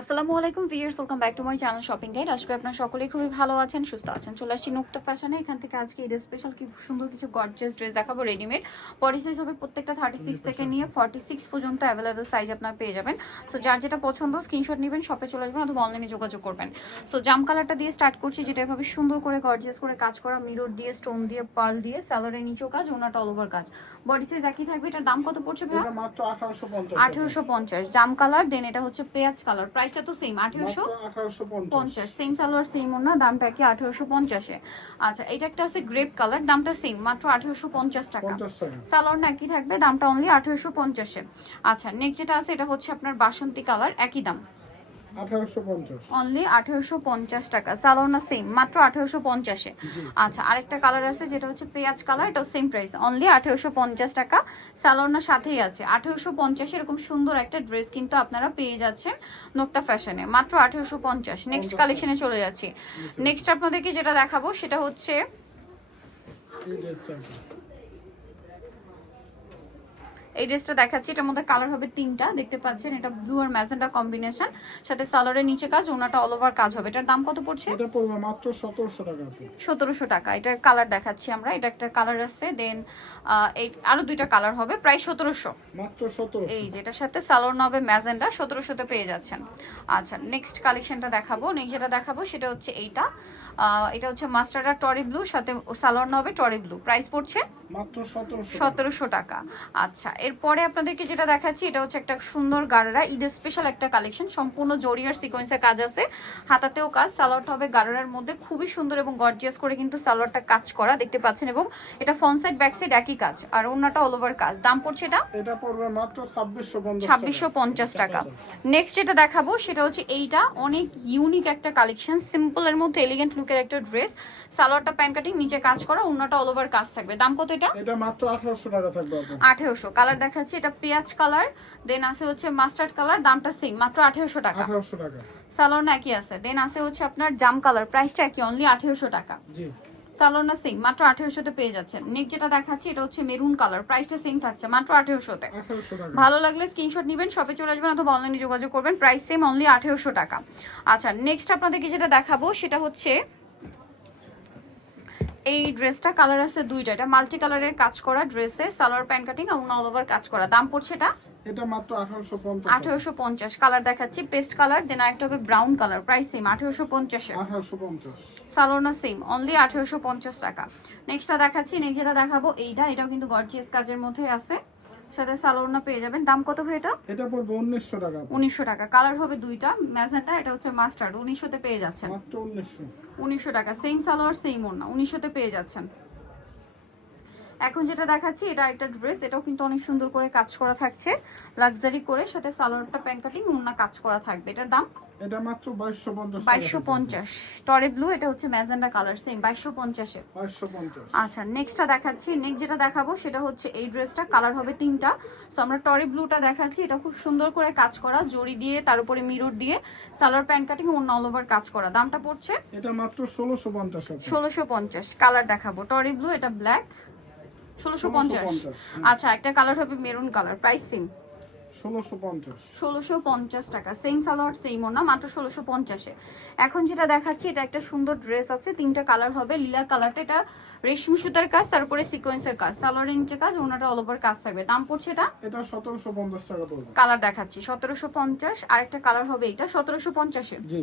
আসসালামু আলাইকুম viewers, welcome back to my channel shopping guide. আজকে আপনারা সকলেই খুবই ভালো আছেন, সুস্থ আছেন। চলে আসছি নুক্তা ফ্যাশনে। এখান থেকে আজকে ঈদের স্পেশাল কি সুন্দর কিছু গর্জিয়াস ড্রেস দেখাবো রেডিমেড। বডি সাইজ হবে প্রত্যেকটা 36 থেকে নিয়ে 46 পর্যন্ত অ্যাভেলেবল সাইজ আপনারা পেয়ে যাবেন। সো যার যেটা পছন্দ স্ক্রিনশট নেবেন, শপে চলে আসবেন অথবা অনলাইনে যোগাযোগ করবেন। সো জাম কালারটা দিয়ে স্টার্ট করছি, যেটা এভাবে সুন্দর করে গর্জিয়াস করে কাজ করা, মিরর দিয়ে, স্টোন দিয়ে, পার্ল দিয়ে, সালোয়ারের নিচেও কাজ, ওনাটা অল ওভার কাজ। বডি সাইজ একই থাকবে। এটার দাম কত পড়ছে ভাই? মাত্র 1850। জাম কালার, দেন এটা হচ্ছে পেঁয়াজ কালার। প্রাইসটা তো সেম 1850। সেম সালোয়ার সেম ওনা, দামটা কি 1850-এ। আচ্ছা, এটা একটা আছে গ্রেপ কালার, দামটা সেম মাত্র 1850 টাকা। সালোয়ার না একই থাকবে, দামটা অনলি 1850-এ। আচ্ছা, নেক্সট যেটা আছে এটা হচ্ছে আপনার বাসন্তী কালার, একই দাম 1850 অনলি 1850 টাকা। সালোয়ার না সেম মাত্র 1850-এ। আচ্ছা, আরেকটা কালার আছে যেটা হচ্ছে পেঁয়াজ কালার, এটাও সেম প্রাইস অনলি 1850 টাকা। সালোয়ার না সাথেই আছে 1850। এরকম সুন্দর একটা ড্রেস কিন্তু আপনারা পেয়ে যাচ্ছেন নোক্তা ফ্যাশনে মাত্র 1850। নেক্সট কালেকশনে চলে যাচ্ছি। নেক্সট আপনাদেরকে যেটা দেখাবো সেটা হচ্ছে এই ড্রেসটা দেখাচ্ছি। এটার মধ্যে কালার হবে তিনটা, দেখতে পাচ্ছেন। এটা ব্লু আর ম্যাজেন্টা কম্বিনেশন, সাথে সালোয়ারের নিচে কাজ, ওনাটা অল ওভার কাজ হবে। এটার দাম কত পড়ছে? এটা পড়বে মাত্র 1700 টাকা। 1700 টাকা। এটার কালার দেখাচ্ছি আমরা। এটা একটা কালার আছে, দেন এই আরো দুইটা কালার হবে, প্রায় 1700 মাত্র 1700। এই যেটার সাথে সালোয়ার হবে ম্যাজেন্টা, 1700-তে পেয়ে যাচ্ছেন। আচ্ছা, নেক্সট কালেকশনটা দেখাবো। নেক্সট যেটা দেখাবো সেটা হচ্ছে এইটা। এটা হচ্ছে মাস্টার্ড আর টরি ব্লু, সাথে সালোয়ার হবে টরি ব্লু। প্রাইস পড়ছে মাত্র 1700 টাকা। আচ্ছা, এরপরে আপনাদেরকে যেটা দেখাচ্ছি এটা হচ্ছে একটা সুন্দর গাড়ারা ঈদের স্পেশাল একটা কালেকশন, সম্পূর্ণ জরি আর সিকোয়েন্সের কাজ আছে, হাতাতেও কাজ। সালোয়ারটা হবে গাড়ারার মধ্যে, খুবই সুন্দর এবং গর্জিয়াস করে কিন্তু সালোয়ারটা কাজ করা, দেখতে পাচ্ছেন। এবং এটা ফ্রন্ট সাইড ব্যাক সাইড একই কাজ, আর ওন্নাটা অল ওভার কাজ। দাম পড়ছে এটা পড়বে মাত্র 2650 টাকা। নেক্সট যেটা দেখাবো সেটা হচ্ছে এইটা, অনেক ইউনিক একটা কালেকশন, সিম্পল এর মধ্যে এলিগেন্ট লুকের একটা ড্রেস। সালোয়ারটা প্যান্ট কাটিং, নিচে কাজ করা, ওন্নাটা অল ওভার কাজ থাকবে। দাম কত এটা? এটা মাত্র 1800 টাকা থাকবে। 1800। কালার দেখাচ্ছি, এটা পেঁয়াজ কালার, দেন আছে হচ্ছে মাস্টার্ড কালার, দামটা সেম মাত্র 1800 টাকা। 1800 টাকা। সালোয়ার না একই আছে, দেন আছে হচ্ছে আপনার জাম কালার, প্রাইসটা একই অনলি 1800 টাকা। জি, সালোয়ার না সেম মাত্র 1800-তে পেয়ে যাচ্ছেন। নেক্সট যেটা দেখাচ্ছি এটা হচ্ছে মেরুন কালার, প্রাইসটা সেম থাকছে মাত্র 1800-তে। 1800 টাকা। ভালো লাগলে স্ক্রিনশট নেবেন, শপে চলে আসবেন অথবা অনলাইনে যোগাযোগ করবেন, প্রাইস সেম অনলি 1800 টাকা। আচ্ছা, নেক্সট আপনাদেরকে যেটা দেখাবো সেটা হচ্ছে এই ড্রেসটা। কালার আছে দুইটা, এটা মাল্টি কালারের কাজ করা ড্রেসে, সালোয়ার প্যান্ট কাটিং আর অল ওভার কাজ করা। দাম পড়ছে এটা মাত্র 1850। 1850। কালার দেখাচ্ছি পেস্ট কালার, দেন আরেকটা হবে ব্রাউন কালার, প্রাইস সেম 1850-এ। 1850। সালোয়ার না সেম অনলি 1850 টাকা। নেক্সটটা দেখাচ্ছি। নেক্সট যেটা দেখাবো এইটা, এটাও কিন্তু গর্জিয়াস কাজের মধ্যে আছে, সাথে সালোয়ার না পেয়ে যাবেন। দাম কত ভাই এটা? এটা পড়বে 1900 টাকা। 1900 টাকা। কালার হবে দুইটা, ম্যাজেন্টা, এটা হচ্ছে মাস্টার্ড। 1900-তে পেয়ে যাচ্ছেন মাত্র 1900। 1900 টাকা। সেম সালোয়ার সেম ওড়না, 1900-তে পেয়ে যাচ্ছেন। এখন যেটা দেখাচ্ছি এটা একটা ড্রেস, এটাও কিন্তু অনেক সুন্দর করে কাজ করা থাকছে, লাক্সারি করে, সাথে সালোয়ারটা প্যান্ট কাটিং, ওড়না কাজ করা থাকবে। এটার দাম এটা মাত্র 2250। 2250। টরে ব্লু, এটা হচ্ছে ম্যাজেন্ডা কালার, সেম 2250-এ। 2250। আচ্ছা, নেক্সটটা দেখাচ্ছি। নেক্সট যেটা দেখাবো সেটা হচ্ছে এই ড্রেসটা। কালার হবে তিনটা। সো আমরা টরি ব্লুটা দেখাচ্ছি, এটা খুব সুন্দর করে কাজ করা, জরি দিয়ে, তার উপরে মিরর দিয়ে, সালোয়ার প্যান্ট কাটিং, অন্য অল ওভার কাজ করা। দামটা পড়ছে এটা মাত্র 1650। 1650। কালার দেখাবো টরি ব্লু, এটা ব্ল্যাক, 1650। আচ্ছা, একটা কালার হবে মেরুন কালার, প্রাইস সেম 1650। 1650 টাকা। সেম সালোয়ার সেম ওড়না, মাত্র 1650-এ। এখন যেটা দেখাচ্ছি এটা একটা সুন্দর ড্রেস আছে, তিনটা কালার হবে। লিলা কালারটা, এটা রেশমি সুতার কাজ, তারপরে সিকোয়েন্সের কাজ, সালোয়ারের নিচে কাজ, ওনাটা অল ওভার কাজ থাকবে। দাম পড়ছে এটা 1750 টাকা পড়বে। কালার দেখাচ্ছি 1750। আরেকটা কালার হবে এটা 1750-এ। জি,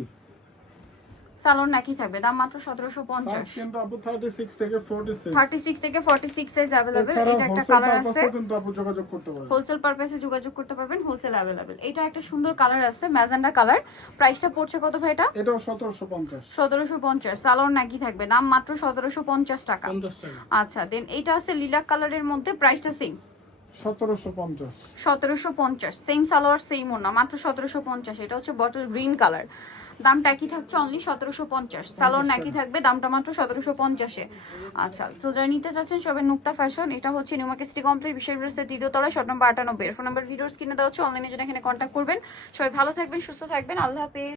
সালোয়ার নাকি থাকবে, দাম মাত্র 1750। কিন্তু আপু 36 থেকে 46। 36 থেকে 46 সাইজ अवेलेबल। এটা একটা কালার আছে, কিন্তু আপু যোগাযোগ করতে পারবেন, হোলসেল পারপাসে যোগাযোগ করতে পারবেন, হোলসেল अवेलेबल। এটা একটা সুন্দর কালার আছে, ম্যাজেন্ডা কালার। প্রাইসটা পড়ছে কত ভাই এটা? এটাও 1750। 1750। সালোয়ার নাকি থাকবে, দাম মাত্র 1750 টাকা। 50 টাকা। আচ্ছা, দেন এটা আছে লিলাক কালারের মধ্যে, প্রাইসটা সেম 1750। 1750। সেম সালোয়ার সেম ওড়না, মাত্র 1750। এটা হচ্ছে বটল গ্রিন কালার, দামটা একই থাকছে অনলি 1750। সালোয়ার নাকি থাকবে, দামটা মাত্র 1750-এ। আচ্ছা, সো যারা নিতে চাচ্ছেন সবাই নুক্তা ফ্যাশন। এটা হচ্ছে নিউ মার্কেট সিটি কমপ্লেক্স, বিশেষ ড্রেসের দ্বিতীয় তলায়, shop number 98। Phone number videos কিনে দেওয়া হচ্ছে, অনলাইনে জন্য এখানে কন্ট্যাক্ট করবেন। সবাই ভালো থাকবেন, সুস্থ থাকবেন, আল্লাহ হাফেজ।